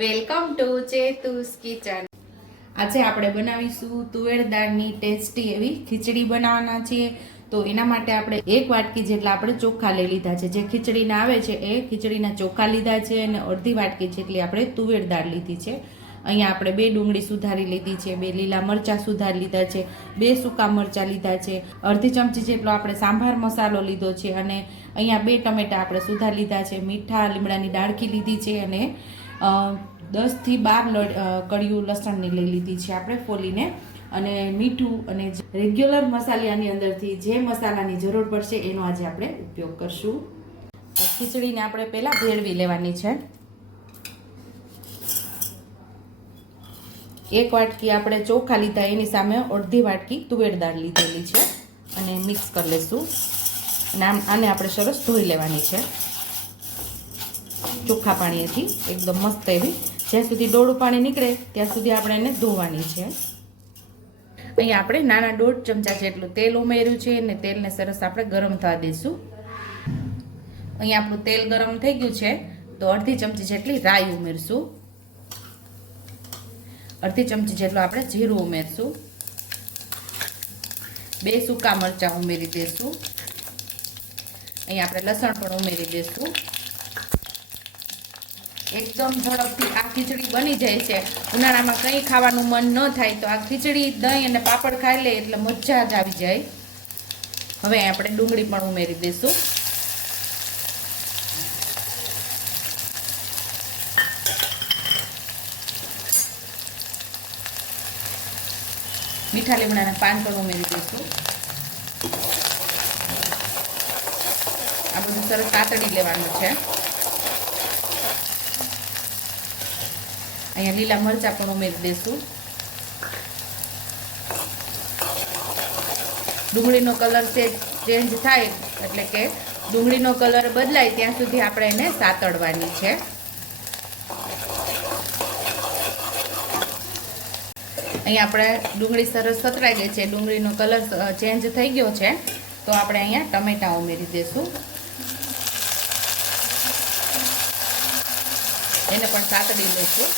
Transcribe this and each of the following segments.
Welcome to ચેતુસ kitchen. આજે આપણે બનાવીશું તુવેર દાળની ટેસ્ટી એવી ખીચડી બનાવવાના છીએ. તો એના માટે આપણે એક વાટકી જેટલા આપણે ચોખા લઈ લીધા છે. જે ખીચડીના આવે છે એ ખીચડીના ચોખા લીધા છે અને અડધી વાટકી જેટલી આપણે તુવેર દાળ લીધી છે. અહીંયા આપણે બે ડુંગળી સુધારી લીધી છે, બે લીલા મરચાં સુધારી લીધા છે, બે સૂકા મરચાં લીધા છે, અડધી ચમચી જેટલો આપણે સાંભાર મસાલો લીધો છે અને અહીંયા બે ટમેટા આપણે સુધારી લીધા છે, મીઠા લીમડાની ડાળખી લીધી છે અને દસથી બાર અ, લસણની લઈ લીધી છે આપણે ફોલીને. અને મીઠું અને રેગ્યુલર મસાલાની અંદરથી જે મસાલાની જરૂર પડશે એનો આજે આપણે ઉપયોગ કરશું. ખીચડીને આપણે પહેલાં ભેળવી લેવાની છે. એક વાટકી આપણે ચોખા લીધા એની સામે અડધી વાટકી તુવેર દાળ લીધેલી છે. અને મિક્સ કરી લઈશું અને આમ આને આપણે સરસ ધોઈ લેવાની છે. ચોખ્ખા પાણીથી એકદમ મસ્ત એવી જ્યાં સુધી ડોળું પાણી નીકળે, ત્યાં સુધી આપણે એને ધોવાની છે. અહીંયા આપણે નાના દોઢ ચમચા જેટલું તેલ ઉમેર્યું છે અને તેલને સરસ આપણે ગરમ થવા દઈશું. અહીંયા આપણું તેલ ગરમ થઈ ગયું છે, તો અડધી ચમચી જેટલી રાઈ ઉમેરશું. અડધી ચમચી જેટલું આપણે જીરું ઉમેરશું. બે સૂકા મરચાં ઉમેરી દઈશું અહીંયા આપણે લસણ પણ ઉમેરી દઈશું એકદમ ઝડપથી આ ખીચડી બની જાય છે. ઉનાળામાં કંઈ ખાવાનું મન ન થાય તો આ ખીચડી, દહીં અને પાપડ ખાઈ લે એટલે મજા જ આવી જાય. હવે આપણે ડુંગળી પણ ઉમેરી દઈશું. મીઠા લીમડાના પાન પણ ઉમેરી દઈશું. આ બધું સરસ કાતડી લેવાનું છે. અહીંયા લીલા મરચાં પણ ઉમેરી દઈશું ડુંગળીનો કલર ચેન્જ થાય એટલે કે ડુંગળીનો કલર બદલાય ત્યાં સુધી આપણે એને સાતળવાની છે. અહીંયા આપણે ડુંગળી સરસ સતરાઈ ગઈ છે, ડુંગળીનો કલર ચેન્જ થઈ ગયો છે, તો આપણે અહીંયા ટમેટા ઉમેરી દઈશું એને પણ સાતડી લઈશું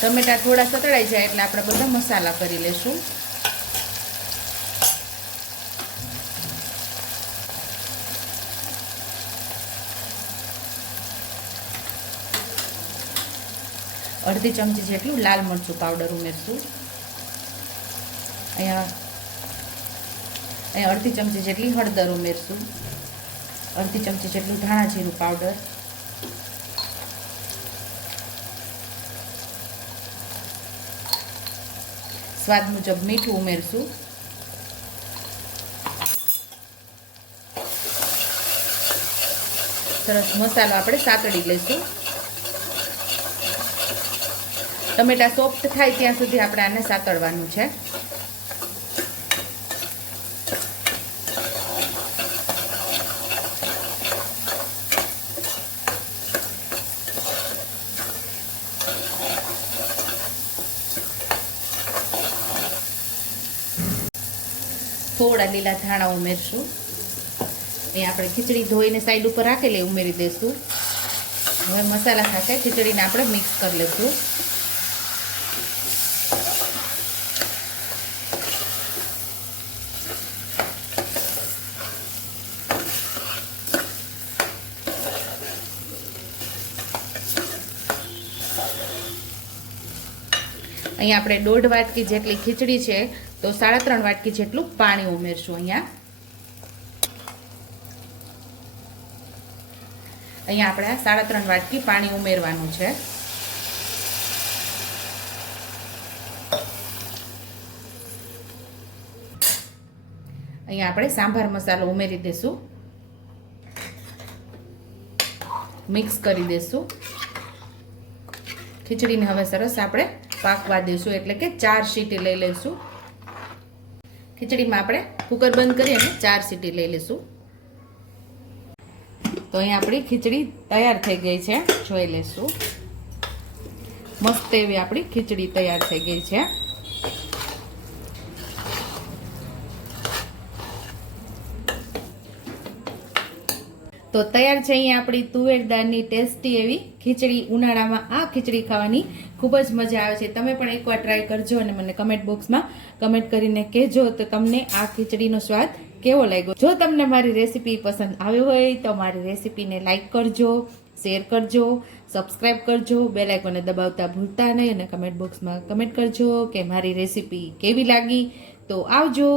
ટમેટા થોડા સતળાઈ જાય એટલે આપણે બધા મસાલા કરી લેશું. અડધી ચમચી જેટલું લાલ મરચું પાવડર ઉમેરશું. અહીંયા અહીંયા અડધી ચમચી જેટલી હળદર ઉમેરશું. અડધી ચમચી જેટલું ધાણા જીરું પાવડર. સ્વાદ મુજબ મીઠું ઉમેરશું. સરસ મસાલો આપણે સાતડી લઈશું. ટમેટા સોફ્ટ થાય ત્યાં સુધી આપણે આને સાતળવાનું છે. થોડા લીલા ધાણા ઉમેરશું. એ આપણે ખીચડી ધોઈને સાઈડ ઉપર રાખેલી ઉમેરી દઈશું. હવે મસાલા સાથે ખીચડીને આપણે મિક્સ કરી લઈશું અહીંયા આપણે દોઢ વાટકી જેટલી ખીચડી છે તો સાડા ત્રણ વાટકી જેટલું પાણી ઉમેરશું અહીંયા. અહીંયા આપણે સાડા ત્રણ વાટકી પાણી ઉમેરવાનું છે. અહીંયા આપણે સાંભાર મસાલો ઉમેરી દઈશું મિક્સ કરી દઈશું ખીચડીને હવે સરસ આપણે પાકવા દઈશું એટલે કે ચાર સીટી લઈ લઈશું ખીચડીમાં આપણે કુકર બંધ કરી અને ચાર સીટી લઈ લઈશું. તો અહીં આપણી ખીચડી તૈયાર થઈ ગઈ છે. જોઈ લઈશું. મસ્ત એવી આપણી ખીચડી તૈયાર થઈ ગઈ છે. તો તૈયાર છે અહીંયા આપણી તુવેર દાળની ટેસ્ટી એવી ખીચડી. ઉનાળામાં આ ખીચડી ખાવાની ખૂબ જ મજા આવે છે. તમે પણ એકવાર ટ્રાય કરજો અને મને કમેન્ટ બોક્સમાં કમેન્ટ કરીને કહેજો તો તમને આ ખીચડીનો સ્વાદ કેવો લાગ્યો. જો તમને મારી રેસીપી પસંદ આવી હોય તો મારી રેસીપીને લાઇક કરજો શેર કરજો સબસ્ક્રાઇબ કરજો બેલ આઇકોને દબાવતા ભૂલતા નહીં અને કમેન્ટ બોક્સમાં કમેન્ટ કરજો કે મારી રેસીપી કેવી લાગી. તો આવજો.